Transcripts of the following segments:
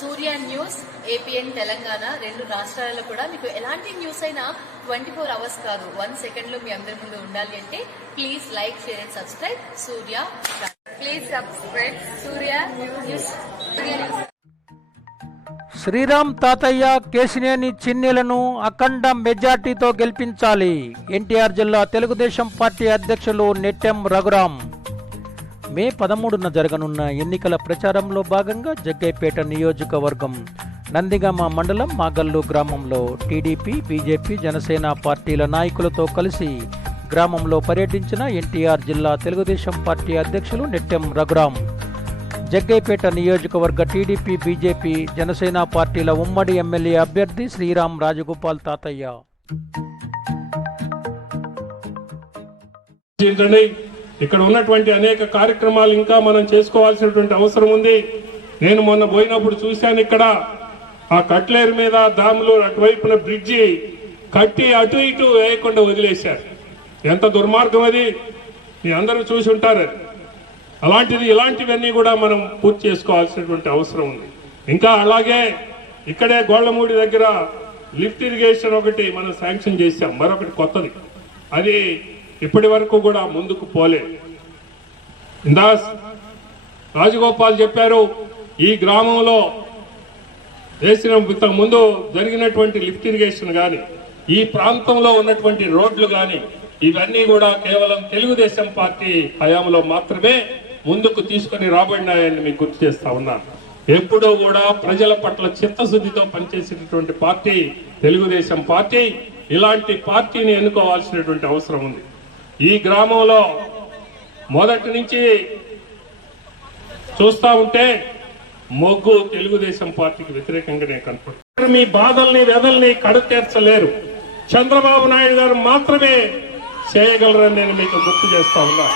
సూర్యా news APN Telangana రెండు రాష్ట్రాలలో కూడా మీకు ఎలాంటి న్యూస్ అయినా ట్వంటీ ఫోర్ అవర్స్ కాదు. వన్ సెకండ్లో మీ అందరి ముందు ఉండాలి అంటే please like share and subscribe. Surya please subscribe Surya news. Surya news. Sriram తాతయ్య కేసినేని చిన్నెలను అఖండ మెజార్టీతో గెలిపించాలి. ఎన్టీఆర్ జిల్లా తెలుగుదేశం పార్టీ అధ్యక్షులు నెట్టెం రఘురాం మే పదమూడున జరగనున్న ఎన్నికల ప్రచారంలో భాగంగా జగ్గైపేట నియోజకవర్గం నందిగామ మండలం మాగల్లు గ్రామంలో టీడీపీ బీజేపీ జనసేన పార్టీల నాయకులతో కలిసి గ్రామంలో పర్యటించిన ఎన్టీఆర్ జిల్లా తెలుగుదేశం పార్టీ అధ్యక్షులు నెట్టెం రఘురాం. జగ్గైపేట నియోజకవర్గ టీడీపీ బీజేపీ జనసేన పార్టీల ఉమ్మడి ఎమ్మెల్యే అభ్యర్థి శ్రీరామ్ రాజగోపాల్ తాతయ్య. ఇక్కడ ఉన్నటువంటి అనేక కార్యక్రమాలు ఇంకా మనం చేసుకోవాల్సినటువంటి అవసరం ఉంది. నేను మొన్న పోయినప్పుడు చూశాను ఇక్కడ ఆ కట్లేరు మీద దాములు అటువైపున బ్రిడ్జి కట్టి అటు ఇటు వేయకుండా వదిలేశారు. ఎంత దుర్మార్గం అది. మీ అందరూ చూసి ఉంటారు. అలాంటిది ఇలాంటివన్నీ కూడా మనం పూర్తి చేసుకోవాల్సినటువంటి అవసరం ఉంది. ఇంకా అలాగే ఇక్కడే గోళ్ళమూడి దగ్గర లిఫ్ట్ ఇరిగేషన్ ఒకటి మనం శాంక్షన్ చేశాం. మరొకటి కొత్తది. అది ఇప్పటి వరకు కూడా ముందుకు పోలే. ఇందా రాజగోపాల్ చెప్పారు ఈ గ్రామంలో వేసిన ఇంతకుముందు జరిగినటువంటి లిఫ్ట్ ఇరిగేషన్ కానీ ఈ ప్రాంతంలో ఉన్నటువంటి రోడ్లు కానీ ఇవన్నీ కూడా కేవలం తెలుగుదేశం పార్టీ హయాంలో మాత్రమే ముందుకు తీసుకొని రాబడినాయని మీకు గుర్తు చేస్తా ఉన్నాను ఎప్పుడూ కూడా ప్రజల పట్ల చిత్తశుద్ధితో పనిచేసినటువంటి పార్టీ తెలుగుదేశం పార్టీ. ఇలాంటి పార్టీని ఎన్నుకోవాల్సినటువంటి అవసరం ఉంది. ఈ గ్రామంలో మొదటి నుంచి చూస్తా ఉంటే మొగ్గు తెలుగుదేశం పార్టీకి వ్యతిరేకంగానే కనపడుతుంది మీ బాధల్ని వెదల్ని కడతీర్చలేరు. చంద్రబాబు నాయుడు గారు మాత్రమే చేయగలరని నేను మీకు గుర్తు చేస్తా ఉన్నా.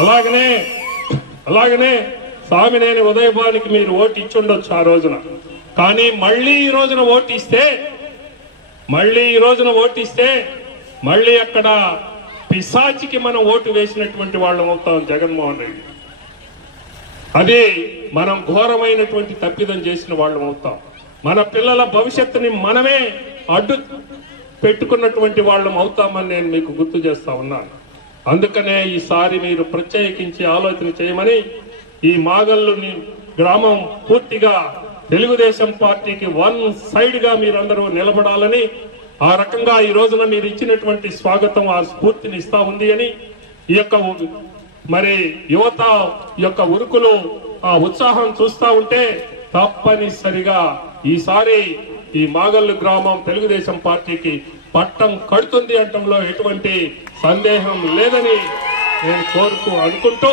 అలాగనే అలాగనే స్వామినేని ఉదయభానికి మీరు ఓటు ఇచ్చుండొచ్చు ఆ రోజున. కానీ మళ్ళీ ఈ రోజున ఓటు ఇస్తే మళ్ళీ ఈ రోజున ఓటు ఇస్తే మళ్ళీ అక్కడ పిశాచికి మనం ఓటు వేసినటువంటి వాళ్ళం అవుతాం జగన్మోహన్ రెడ్డి. అదే మనం ఘోరమైనటువంటి తప్పిదం చేసిన వాళ్ళం అవుతాం. మన పిల్లల భవిష్యత్తుని మనమే అడ్డు పెట్టుకున్నటువంటి వాళ్ళం అవుతామని నేను మీకు గుర్తు చేస్తా ఉన్నాను. అందుకనే ఈసారి మీరు ప్రత్యేకించి ఆలోచన చేయమని ఈ మాగల్లుని గ్రామం పూర్తిగా తెలుగుదేశం పార్టీకి వన్ సైడ్గా మీరందరూ నిలబడాలని ఆ రకంగా ఈ రోజున మీరు ఇచ్చినటువంటి స్వాగతం ఆ స్ఫూర్తిని ఇస్తా ఉంది అని ఈ యొక్క మరి యువత యొక్క ఉరుకులు ఆ ఉత్సాహం చూస్తా ఉంటే తప్పనిసరిగా ఈసారి ఈ మాగల్లు గ్రామం తెలుగుదేశం పార్టీకి పట్టం కడుతుంది అంటంలో ఎటువంటి సందేహం లేదని నేను కోరుకు అనుకుంటూ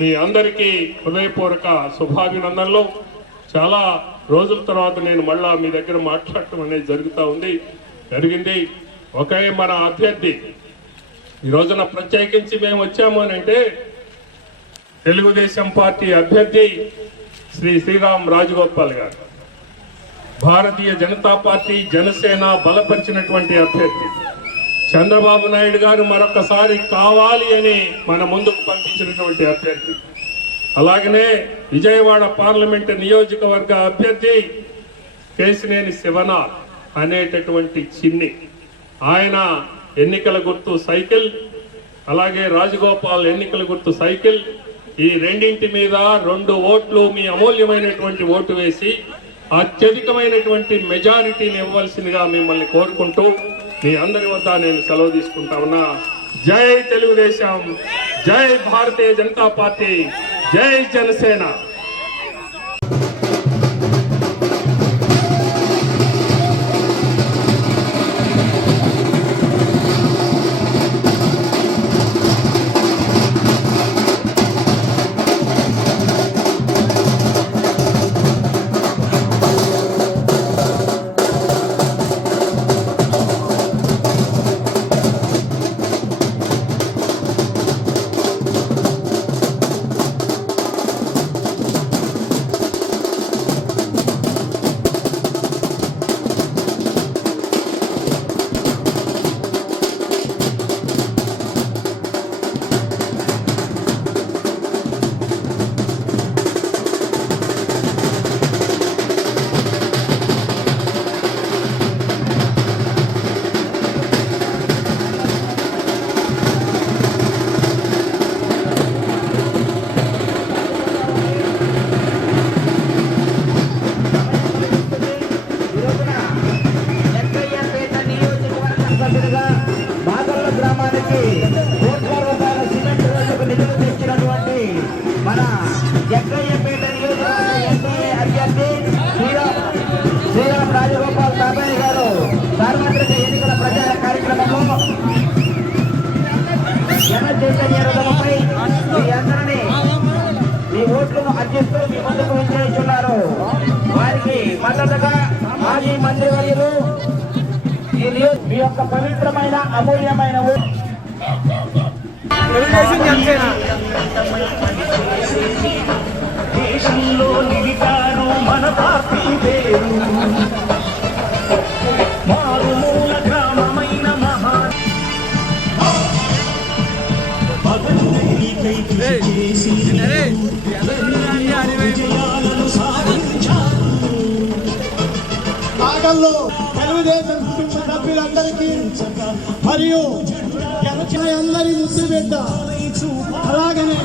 మీ అందరికీ హృదయపూర్వక శుభాభినందనలు. చాలా రోజుల తర్వాత నేను మళ్ళా మీ దగ్గర మాట్లాడటం అనేది జరుగుతూ ఉంది. జరిగింది. ఒకే మన అభ్యర్థి. ఈ రోజున ప్రత్యేకించి మేము వచ్చాము అని అంటే తెలుగుదేశం పార్టీ అభ్యర్థి శ్రీ శ్రీరామ్ రాజగోపాల్ గారు. భారతీయ జనతా పార్టీ జనసేన బలపరిచినటువంటి అభ్యర్థి. చంద్రబాబు నాయుడు గారు మరొకసారి కావాలి అని మన ముందుకు పంపించినటువంటి అభ్యర్థి. అలాగనే విజయవాడ పార్లమెంట్ నియోజకవర్గ అభ్యర్థి కేసినేని శివనాథ్ అనేటటువంటి చిన్ని. ఆయన ఎన్నికల గుర్తు సైకిల్ అలాగే రాజగోపాల్ ఎన్నికల గుర్తు సైకిల్. ఈ రెండింటి మీద రెండు ఓట్లు మీ అమూల్యమైనటువంటి ఓటు వేసి అత్యధికమైనటువంటి మెజారిటీని ఇవ్వాల్సిందిగా మిమ్మల్ని కోరుకుంటూ మీ అందరి వద్ద నేను సెలవు తీసుకుంటా ఉన్నా. జై తెలుగుదేశం జై భారతీయ జనతా పార్టీ. జై జనసేన. జగ్గయ్యపేట నియోజకవర్గ ఎమ్మెల్యే అభ్యర్థి శ్రీరామ్ రాజగోపాల్ సాబయ్య గారు సార్వత్రిక ఎన్నికల ప్రచార కార్యక్రమంలో జన చైతన్య రథముపై మీ అందరినీ మీ ఓట్లను అర్జిస్తూ మీ ముందుకు విజయించున్నారు వారికి మద్దతుగా మాజీ మంత్రివర్యులు మీ యొక్క పవిత్రమైన అమూల్యమైన జనసేన దేశంలో నిలిపారు మన పార్టీ పేరు. మారుమూల గ్రామమైన మహా భాగంలో తెలుగుదేశం కుటుంబ సభ్యులందరికీ మరియు జనసేన అందరి ముద్దు పెట్టారు అలాగనే